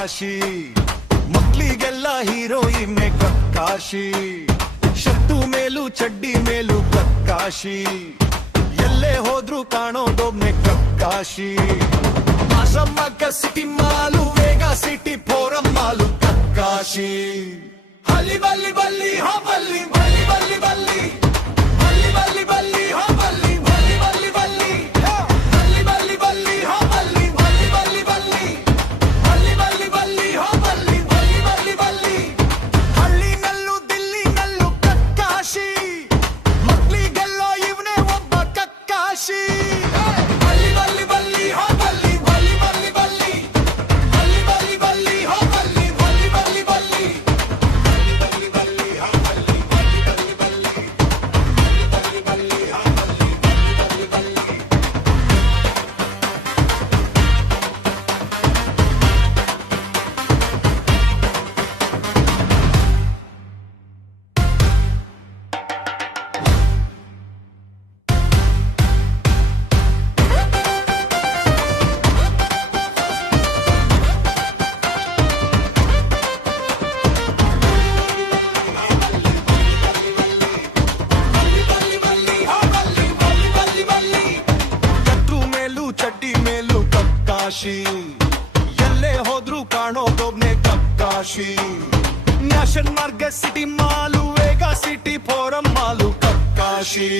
ಕಕ್ಕಾಶಿ, ಮಕ್ಳಿಗೆಲ್ಲ ಹೀರೋಯಿನ್ನೆ ಕಕ್ಕಾಶಿ, ಶರ್ಟು ಮೇಲೂ ಚಡ್ಡಿ ಮೇಲೂ ಕಕ್ಕಾಶಿ, ಎಲ್ಲೇ ಹೋದ್ರು ಕಾಣೋದೊಬ್ನೆ ಕಕ್ಕಾಶಿ. ಆಶ್ರಮಕ್ಕ ಸಿಟಿ ಮಾಲು, ವೇಗ ಸಿಟಿ ಫೋರಂ ಮಾಲು ಕಕ್ಕಾಶಿ. ಹಲ್ಲಿ ಬಲ್ಲಿ ಬಲ್ಲಿ ಹೋ ಬಲ್ಲಿ ಬಲ್ಲಿ ಬಲ್ಲಿ ಬಲ್ಲಿ ಬಲ್ಲಿ ಬಲ್ಲಿ ಬಲ್ಲಿ ಹೋ ಬಲ್ಲಿ ಬಲ್ಲಿ ಬಲ್ಲಿ ಬಲ್ಲಿ ಬಲ್ಲಿ ಬಲ್ಲಿ ಬಲ್ಲಿ ಹೋ ಬಲ್ಲಿ ಬಲ್ಲಿ ಬಲ್ಲಿ ಬಲ್ಲಿ ಬಲ್ಲಿ ಬಲ್ಲಿ ಬಲ್ಲಿ ಹೋ ಬಲ್ಲಿ ಬಲ್ಲಿ ಬಲ್ಲಿ ಬಲ್ಲಿ. ಹಳ್ಳಿನಲ್ಲೂ ದಿಲ್ಲಿನಲ್ಲೂ ಕಕ್ಕಾಶಿ, ಮಕ್ಳಿಗೆಲ್ಲೋ ಇವನೇ ಒಬ್ಬ ಕಕ್ಕಾಶಿ. ಬಲ್ಲಿ ಬಲ್ಲಿ ಬಲ್ಲಿ ಹೋ ಬಲ್ಲಿ ಬಲ್ಲಿ ಬಲ್ಲಿ ಬಲ್ಲಿ ಬಲ್ಲಿ ಬಲ್ಲಿ ಬಲ್ಲಿ ಹೋ ಬಲ್ಲಿ ಬಲ್ಲಿ ಬಲ್ಲಿ ಬಲ್ಲಿ ಬಲ್ಲಿ ಬಲ್ಲಿ ಹೋ ಬಲ್ಲಿ ಬಲ್ಲಿ ಬಲ್ಲಿ ಬಲ್ಲಿ ಬಲ್ಲಿ ಬಲ್ಲಿ ಹೋ ಬಲ್ಲಿ ಬಲ್ಲಿ ಬಲ್ಲಿ ಬಲ್ಲಿ. ಚಡ್ಡಿ ಮೇಲೂ ಕಕ್ಕಾಶಿ, ಎಲ್ಲೇ ಹೋದ್ರು ಕಾಣೋದೊಬ್ನೆ ಕಕ್ಕಾಶಿ. ನ್ಯಾಷನ್ ಮಾರ್ಗ ಸಿಟಿ ಮಾಲು, ವೇಗ ಸಿಟಿ ಫೋರಂ ಮಾಲು ಕಕ್ಕಾಶಿ.